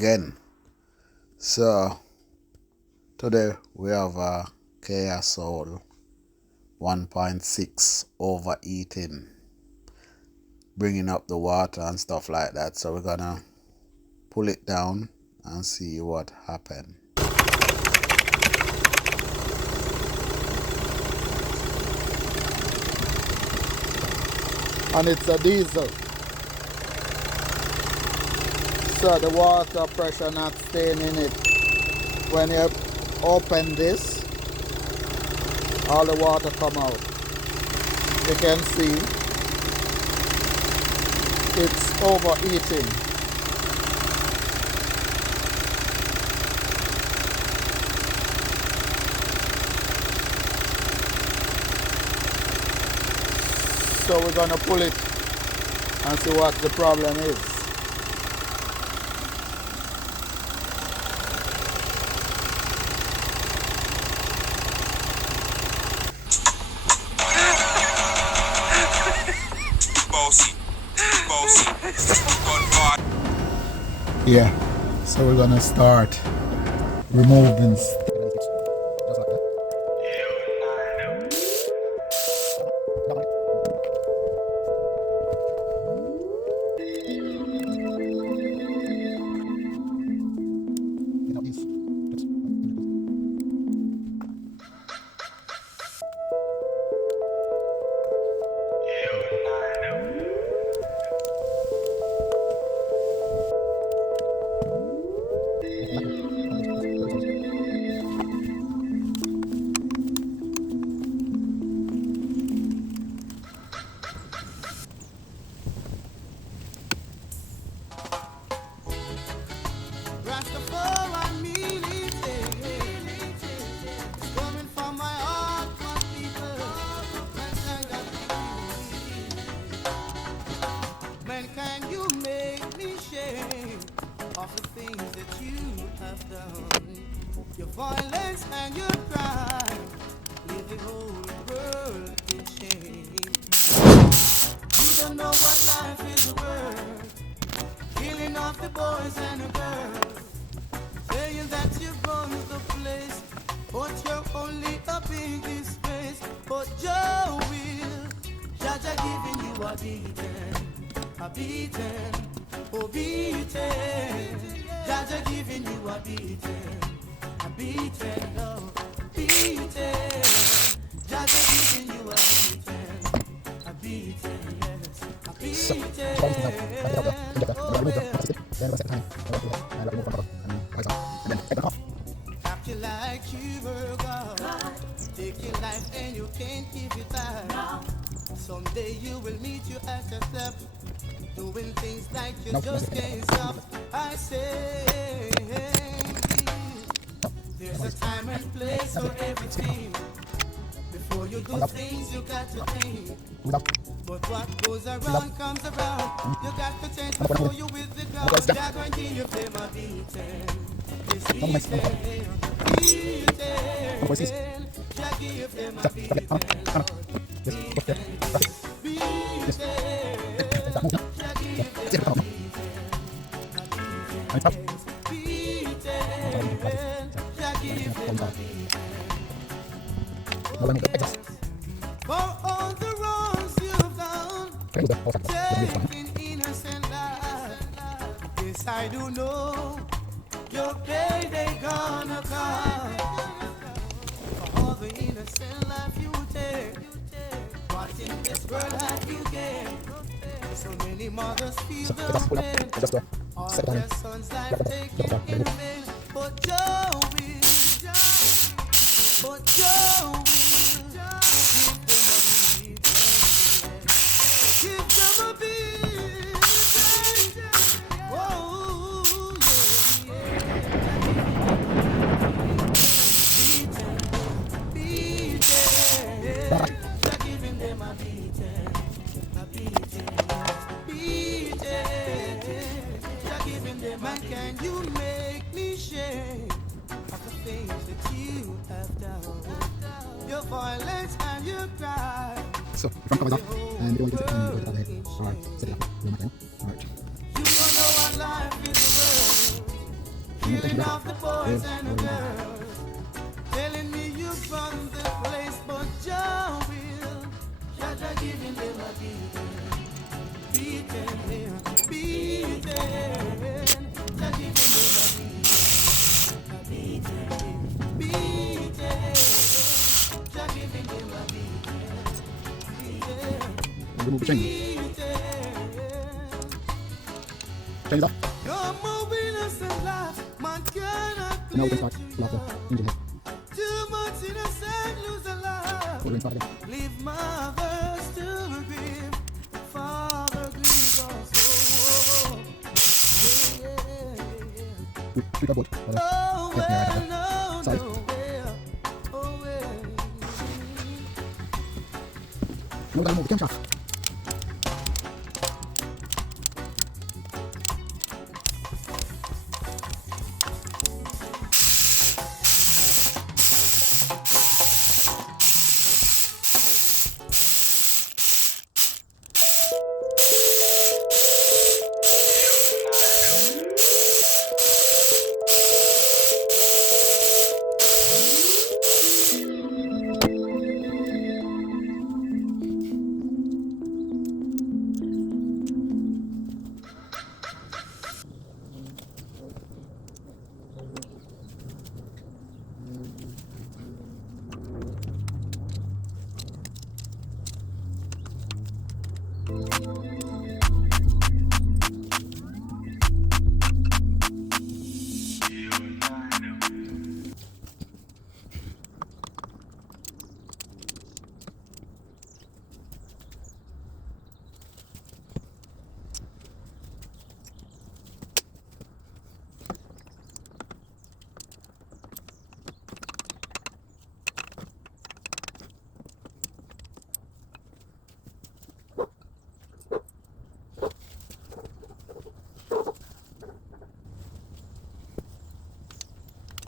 again. So today we have a Kia Soul 1.6 overheating, bringing up the water and stuff like that. So we're gonna pull it down and see what happened. And it's a diesel, so the water pressure not staying in it. When you open this, all the water come out. You can see it's overheating. So we're gonna pull it and see what the problem is. Yeah, so we're gonna start removing stuff. Your violence and your crime leave the whole world in shame. You don't know what life is worth, killing off the boys and the girls, saying that you're going to the place, but you're only up in this space. But Joe will, Jaja giving you a beating, oh beating, Jaja giving you a beating. Beaten, oh, beaten. Just giving you a beaten, yes, a beaten. Act you like you were God. Take your life and you can't give it back. Someday you will meet you at your step, doing things like you just can't stop. I say. There's a time and place for everything. Before you do things, you got to think. But what goes around comes around. You got to change before you with the ground. Jack and give them a beating. This beating, Jack give them a beating. For all the wrongs you've done, taking innocent life. Yes, I do know your payday gonna come. For all the innocent life you take, what in this world have you gained? So many mothers feel the pain. All their sons' life taken in vain. But Joe will, give them a beat. Whoa, yeah. Beaten. Giving them a beating. Giving them. Man, can you make me shame of the things that you have done? Your violence and your crime. So the front cover's off, and the door is and the head. Alright, set it up. Alright. You don't know what life is worth, killing off the boys and the girls, telling me you run the place, but Jah will. Jah giving them a beating, beating. Jah giving them a beating. Jah giving them a remove the chain. Chain off. no more innocent life, man cannot And now we bleed can start too pull off young. the engine head. Too much innocent lose a life. Put it in start again. Leave mothers to grieve, father grieve also. Yeah. Shoot that boat. Oh Yeah, well, no, Sorry. no, well, oh well. Now we gotta move the camshaft.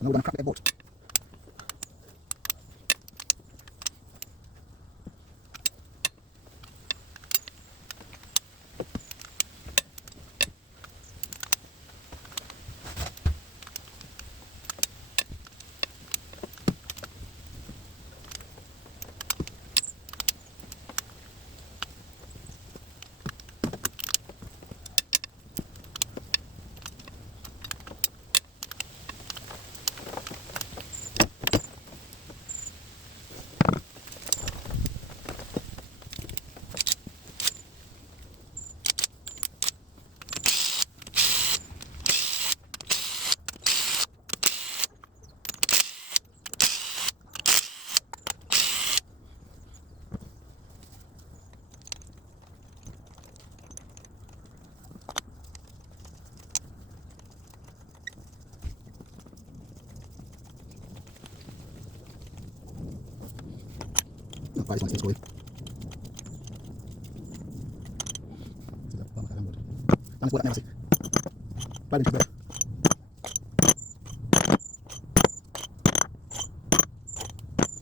Now we're gonna crack that boat. No, bodies on the same. Lang buat na kasi. Balik ka ba?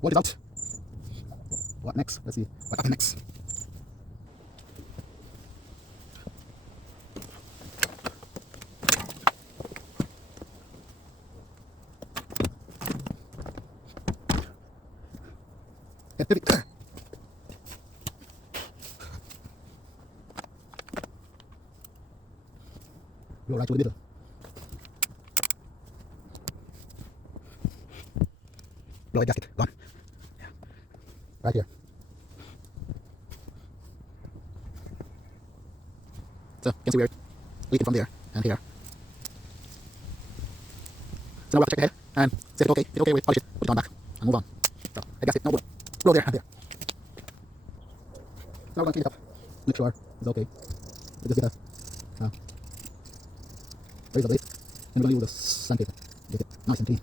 What is out? What next? Let's see. What happens next? Go right to the middle. Blow a gasket. Gone. Yeah. Right here. So, you can see we're leaking from there and here. So now we'll have to check the head and say it's okay. If it's okay, we polish it, put it on back, and move on. So, I gasket. No, blow there and there. So now we're going to clean it up. Make sure it's okay. We'll just get a razor blade, and we're going to use the sandpaper. Get it nice and clean.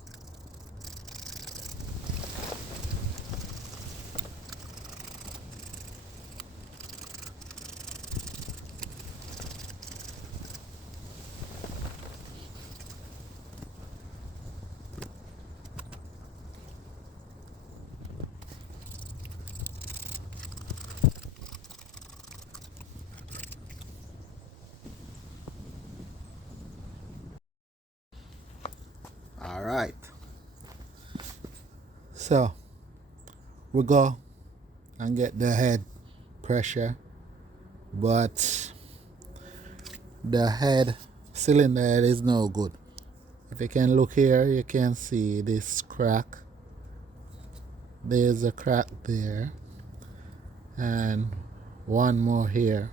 All right. So we go and get the head pressure, but the head cylinder head is no good. If you can look here, you can see this crack. There's a crack there and one more here.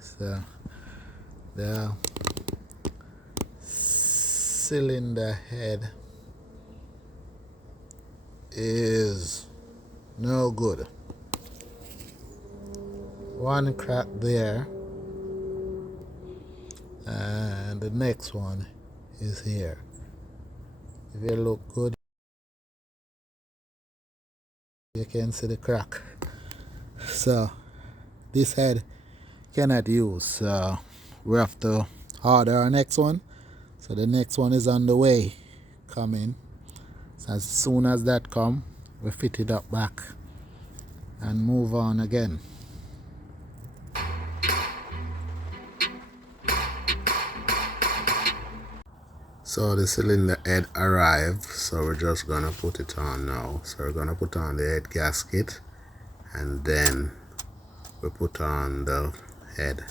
So the cylinder head is no good. One crack there and the next one is here. If you look good, you can see the crack. So this head cannot use, so we have to order our next one. So the next one is on the way coming. So as soon as that come, we fit it up back and move on again. So the cylinder head arrived, so we're just gonna put it on now. So we're gonna put on the head gasket and then we put on the head.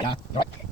Yeah, right.